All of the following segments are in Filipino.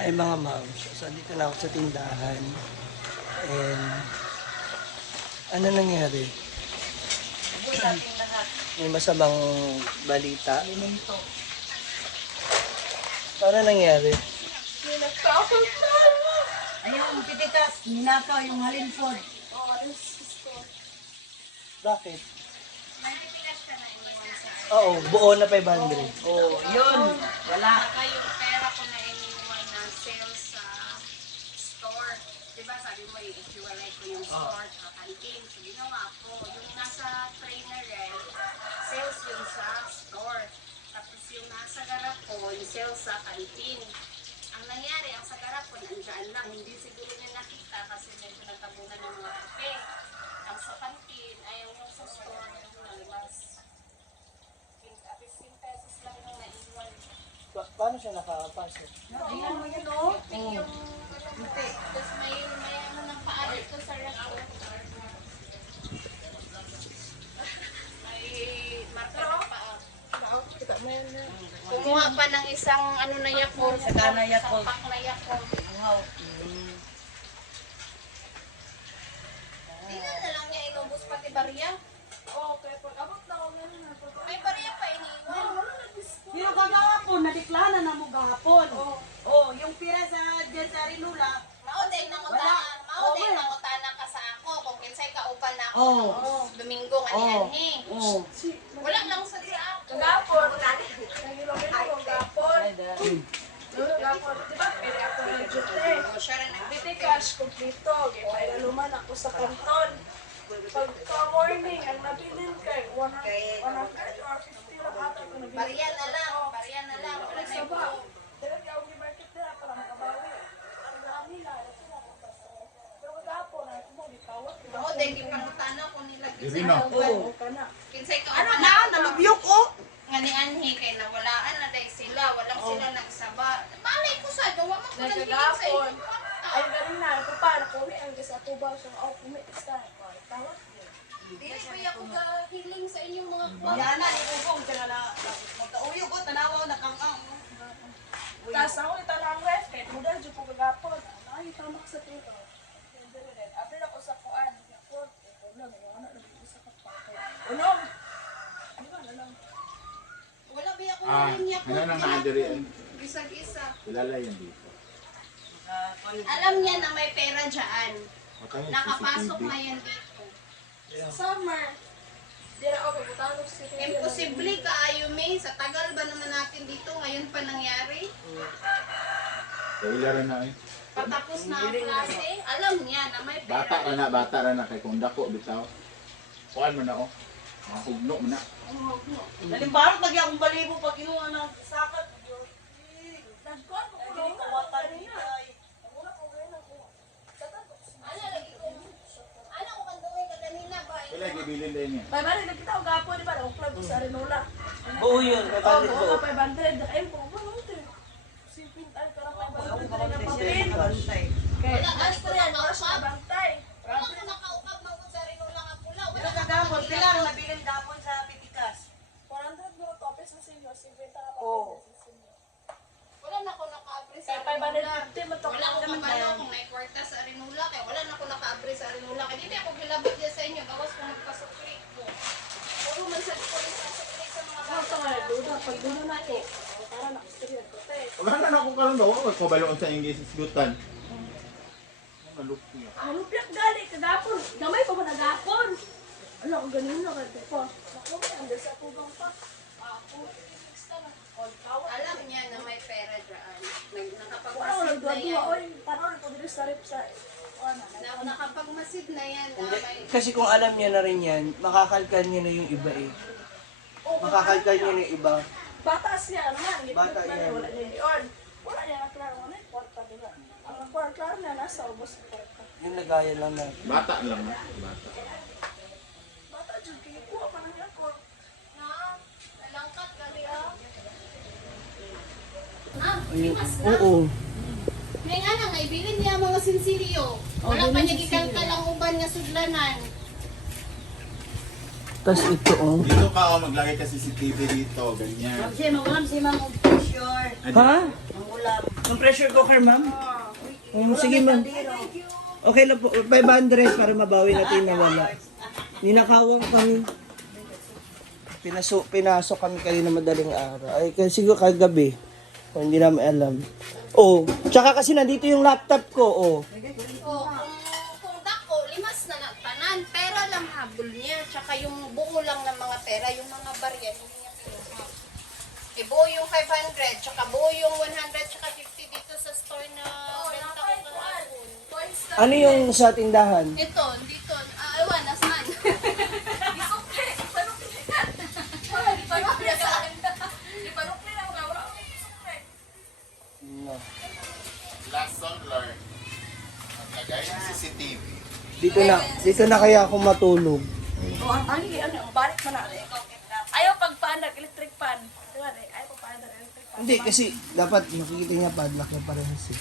Hi mga moms. So, dito na ako sa tindahan. And, ano nangyari? May masamang balita. Ano nangyari? Ayun, titikas, ninakaw yung halinfod. Bakit? Oo, buo na 500. Oh, yun. Wala. Saka yung pera ko na iniwan na sales sa store. Diba sabi mo, iiwalay ko yung store at canteen. So ginawa ko. Yung nasa tray na rin, sales yung sa store. Tapos yung nasa garapon, sales sa canteen. Ang nangyari, ang sa garapon, andyan lang. Hindi siguro niya nakita kasi medyo nagtabunan ng mga kape. Ang sa canteen, ay yung sa store, yung nalimas. 15 pesos lang yung naiwan. Paano siya nakakapasok? Tingnan mo yun, oh. Yung tapos may ano ng paa dito sa raso. May marka ng paa. Kumuha pa ng isang ano na yakol. Saka na Yakult. Isang pack na yakol. Wow. Hindi na lang niya inubos pati barya. Okay, pag abot na ako may barya pa iniwan. Yung kagahapon, nadiklana na mo gahapon. Oh, yung pira sa dyan sa Rinula. Mauday na ngutanan. Mauday na ngutanan ka sa ako. Kung kinsay ka upal na ako. Oh. Domingo nga ni Anhe. Oh. Wala lang sa ako. Gapon, nagilong-ilong gapon. Gapon, di ba? Pwede ako ng jute. Siya rin ang Bitikas, kumplito. Pailaluman ako sa kanton. Pagka morning, ang nabilin kay 100 or 50 lang ata ko nabilin. barya na lang. Barya na lang. Wala na yung Saba, buo. talaga ako ni market nila para makabawi. Ang dami na, pero gapon, ay mo, di tawag. Oo, dahil di pangutana ko nila. Kinsay na. ka upal. Oo, kana. Kinsay ka Ano upal na? Nalubyok ko. Nga ni Anhe, kay nawalaan na dahil sila. Walang sila nagsaba. Malay ko sa gawa mo ko lang Nagagapon. Ay, galing na. Ako pa, nakumi ang gasa tubaw siya. Oh, kumitis na. Tawag niya. Dili pa ako gahiling sa inyong mga kuwan. Yan na, ni Bubong. Kaya na, magkauyog ko, tanawaw, nakang-ang. Tapos ako italang ref, kahit mudal dyan po gagapon. Ay, tamak sa tito. Abrir ako sa kuan. Ako, ito lang, yung anak nabili sa kapatid. Unom! Di ba, nalang? Wala ba ako Ah, hiling niya po? ano nang naandiri yan? Isa-isa. Kilala yan dito. Alam niya na may pera dyan. Matay, Nakapasok CCTV. na yan dito. Summer. Di na ako pagkutalo sa tito. Imposible ka, Ayume. Sa tagal ba naman natin dito, ngayon pa nangyari? Kailan na eh. Patapos na ang klase, alam niya na may Bata pera. bata ra na kay kung dako bitaw. Kuan mo na oh. Mga hugno mo na. Nalimbarot, lagi akong balibo pag inuha ng sakat. Nagkuhan ko Hindi ko kawatan niya. Wala ko ngayon ako. Ano lagi ko? Ano ko kanduhin ka kanina ba? Wala gibilin din niya. May bari nagkita ko gapon, di ba? Nakuklag ko sa Renola. Buo yun, may Oh, palit buo buo. ka 500. Ay, buo ba? Sipintan ka ng 500 na papel. Bantay. Kaya, Wala ka gusto yan, nakaukap. oras na bantay. Wala ko nakaukap mga sa rinula ka pula. Pero Wala ka kagapon, pila ang nabiling gapon sa pitikas. 400 mo to, apes na senior, 50 na Oo. papel sa senior. Wala na ako naka-abri sa Kaya rinula. 550 mo to. Wala ko mabalo kung may kwarta sa rinula. Kaya wala na ako naka-abri sa rinula. Kaya hindi ako gilabot niya sa inyo. Gawas ko magpasukli ko. Puro man sa polis ang sukli sa mga Ano bata. ito nga, duda, pag duda na ko. Para nakasteriyan ko, te. Wala na ako karon daw ako ko balon sa English isgutan. Maluk niya. Malupyak gali, kagapon. Gamay pa mo nagapon. Ano, ang ganun na ka, po. Naku, may under sa tugang pa. Ako, all power. Alam niya na may pera dyan. Wala ko Nakapagmasid na nagdua-dua, yan. oy. Parang ito dito sa rip sa... Nakapagmasid na yan. Na Hindi, may... kasi kung alam niya na rin yan, makakalkal niya na yung iba eh. Makakalkal niya na yung iba. Batas niya, naman. Bata Gitna niya, yan. wala niya yun. Wala niya na klaro ano, kwarta diba? Ang kwarta niya, nasa ubos sa kwarta. Yung nagaya lang na. Bata lang. Bata. Bata, dyan, kinukuha pa na niya ko. Nalangkat kami ah. Oo. May nga na, nga ibilin niya mga sinsilyo. Wala pa niya gikalkalang uban nga sudlanan. Tapos ito oh. Dito ka oh maglagay ka CCTV dito, ganyan. Kasi magulam si Mang Official. Ha? Mangulam. Ang pressure cooker, ma'am? Sige, ma'am. Okay lang po. 500 para mabawi natin na wala. Ninakawang kami. Pinasok kami kanina madaling araw. Ay, kasi siguro kagabi. O, hindi namin alam. Oh, tsaka kasi nandito yung laptop ko, oh. O, kung dako, limas na nagtanan. Pera lang habol niya. Tsaka yung buo lang ng mga pera, yung mga barya, hindi niya kinuha. E buo yung 500, tsaka buo yung 100, tsaka 50 dito sa store na benta ko kahapon. Ano yung sa tindahan? Ito, dito. Ewan, nasaan? No. Lesson learned. Naglagay ng CCTV. Dito na kaya ako matulog. Oh, ang tali, balik mo na. Ayaw pagpanag, electric pan. Diba, ayaw pagpanag, electric pan. Hindi, kasi dapat makikita niya padlock na parehas eh.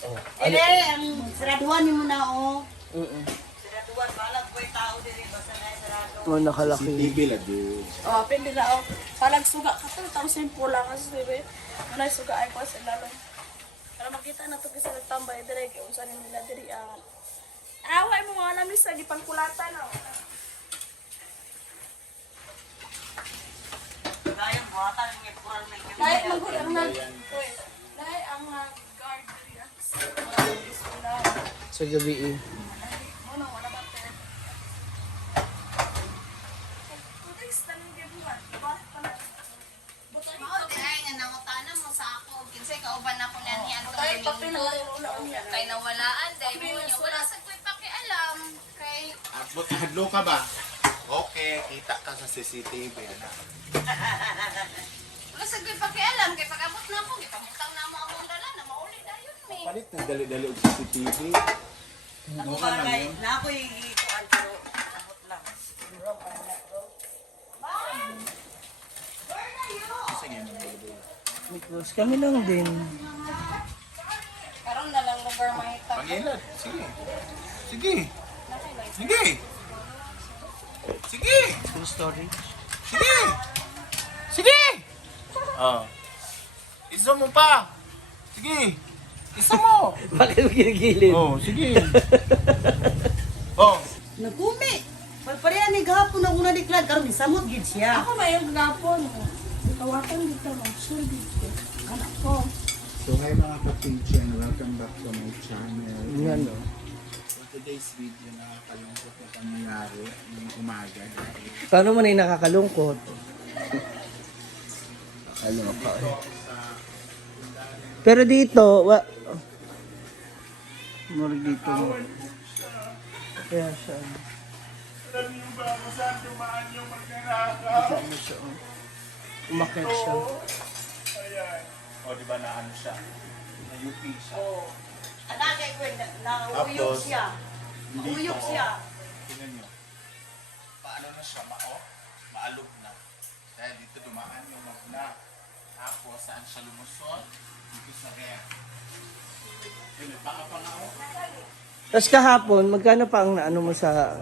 Oh, Ele, ang siraduan mo na, oh. Siraduan, balag ko yung tao din, basta na sarado. Oh, nakalaki. CCTV lagi. Oh, pindi na ako. Palag suga ka to, tapos simple lang kasi sabi. Manay suga ay ko sa lalong. Para makita na to kasi nagtambay dire, kaya unsa nila diri ang. Away mo mga namis sa gipangkulatan oh. Kayang buhatan, may pural may kami. Dahil magud ang dahil ang guard diri ah. Wala. Sa gabi eh. Ano wala ba tayo? Tulis tanong gibuhat. Bakit pala? Mao ay nga nangutana mo sa ako. Kinsay kauban ako na ni Anton Dahil papel na Domingo. wala niya. Kay nawalaan dahil mo niya wala sa ko'y pakialam. Kay Hadlo ka ba? Okay, kita ka sa CCTV. wala sa ko'y pakialam kay pag-abot na ako, gipamutang na mo akong dala na mauli dayon mi. Palit na dali-dali og CCTV. Ako bagay, na ako yung ikuan, pero abot lang. Sige na dali. Because kami lang din. Karon na lang lugar mahita. Pangilad. Sige. Sige. Sige. Sige. Full storage. Sige. Sige. Oh. Isa mo pa. Sige. Isa mo. Bakit mo ginigilid? Oh, sige. Oh. Nagkumi! Pagparehan ni gahapon ako na diklad, karon ni samot gid siya. Ako may yung gapon. Tawatan dito mo. Sure dito. Anak ko. So hi mga ka-teacher, welcome back to my channel. Yan, no? For today's video, nakakalungkot na pangyayari ng umaga. Paano mo na yung nakakalungkot? Nakaloka eh. Pero dito, Mura dito mo. Kaya siya. Alam niyo ba kung saan dumaan yung magnanakaw? Ano siya, oh. Umakyat siya. Ayan. O, di ba na ano siya? Na UP siya. Anagay ko, nauyok Tapos, siya. Dito, Nauyok siya. tingnan niyo. Paano na siya? Maalog na. Dahil dito dumaan yung magna. Tapos, saan siya lumusot? Dito sa ref. Yun, baka pa nga ako. Tapos kahapon, magkano pa ang naano mo sa...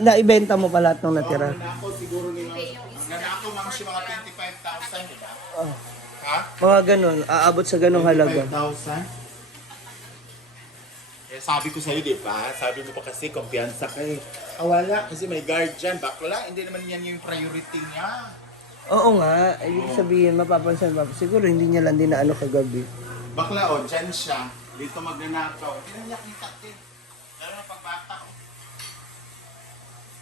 naibenta mo pa lahat ng natira? Nanako siguro ni nanako mga siya mga 25,000, di ba? Oh. Ha? Mga ganun, aabot sa ganung halaga. 25,000? Eh, sabi ko sa'yo, di ba? Sabi mo pa kasi, kumpiyansa ka eh. Wala, kasi may guardian. Bakla, hindi naman yan yung priority niya. Oo nga, ibig sabihin, mapapansin mo. Siguro hindi niya lang din na ano kagabi. Bakla, o, dyan siya. Dito magnanakaw. Hindi na niya kita, eh. Lalo na pagbata, oh.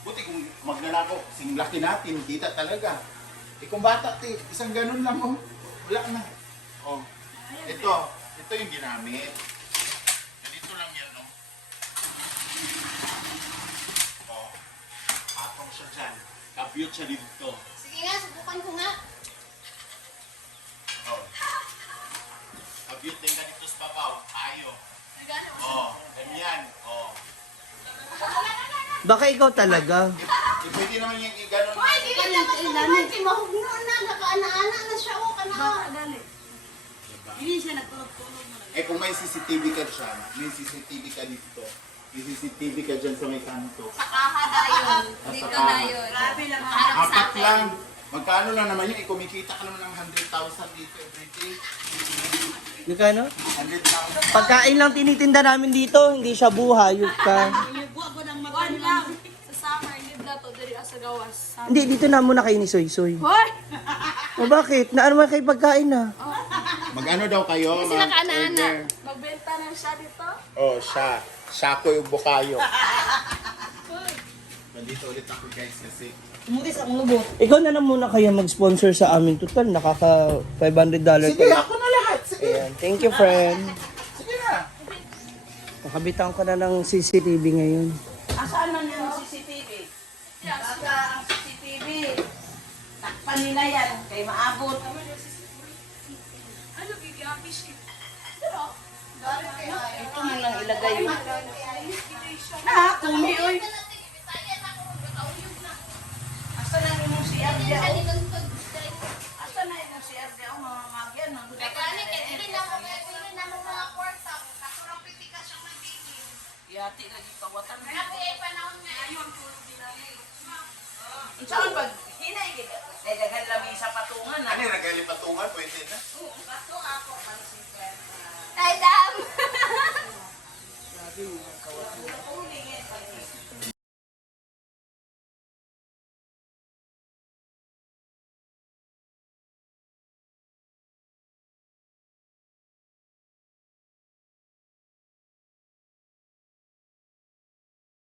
Buti kung magnanakaw, sing laki natin, kita talaga. Eh, kung bata, eh, isang ganun lang, oh. Wala na. Oh. Ito yung ginamit. Ganito lang yan, no? Oh. Atong siya dyan. Kabyot siya dito. Sige nga, subukan ko nga. Oh. Kabyot din ka dito sa papaw. Ayo. Nagano? Oh, ganyan. Oh. Baka ikaw talaga. Eh, pwede naman yung i-ganon. Hoy, di ba naman naman kay mahugno na, nakaana-ana na siya o kana. Hindi siya nagtulog-tulog mo. Eh, kung may CCTV ka dyan, may CCTV ka dito. May CCTV ka dyan sa may kanto. Sa kaha na yun. Dito na yun. Grabe lang. Harap sa Apat akin. lang. Magkano lang naman yun? Kumikita ka naman ng 100,000 dito every day. Magkano? 100,000. Pagkain lang tinitinda namin dito, hindi siya buhay. Yung ka. One lang. Sa summer, hindi na to. Dari sa gawas. Hindi, dito na muna kayo ni Soy Soy. Hoy! O bakit? Naano man kayo pagkain na? Mag-ano daw kayo? Kasi nakaana-ana. Mag-order. Magbenta na siya dito. Oh, siya. Siya ko yung bukayo. Nandito ulit ako guys kasi Umutis ang lubot. Ikaw na lang muna kaya mag-sponsor sa amin. Total, nakaka $500 sige, pa. ako na lahat. Sige. Ayan. Thank you, friend. Sige na. Nakabitan ko na ng CCTV ngayon. Asaan man yung CCTV? Baka ang CCTV. Takpan nila yan. Kay maabot. Ano, gigabi siya. Ito mo lang ilagay yun. Na, kumi, oy. Asa na yung CR dyan? Asa na yung CR dyan? Oh, mga magyan. Yati lagi kawatan. Saan pag hinay kita? Dagan lami sa patungan. Ano yung nagaling patungan? Pwede na. Pato ako.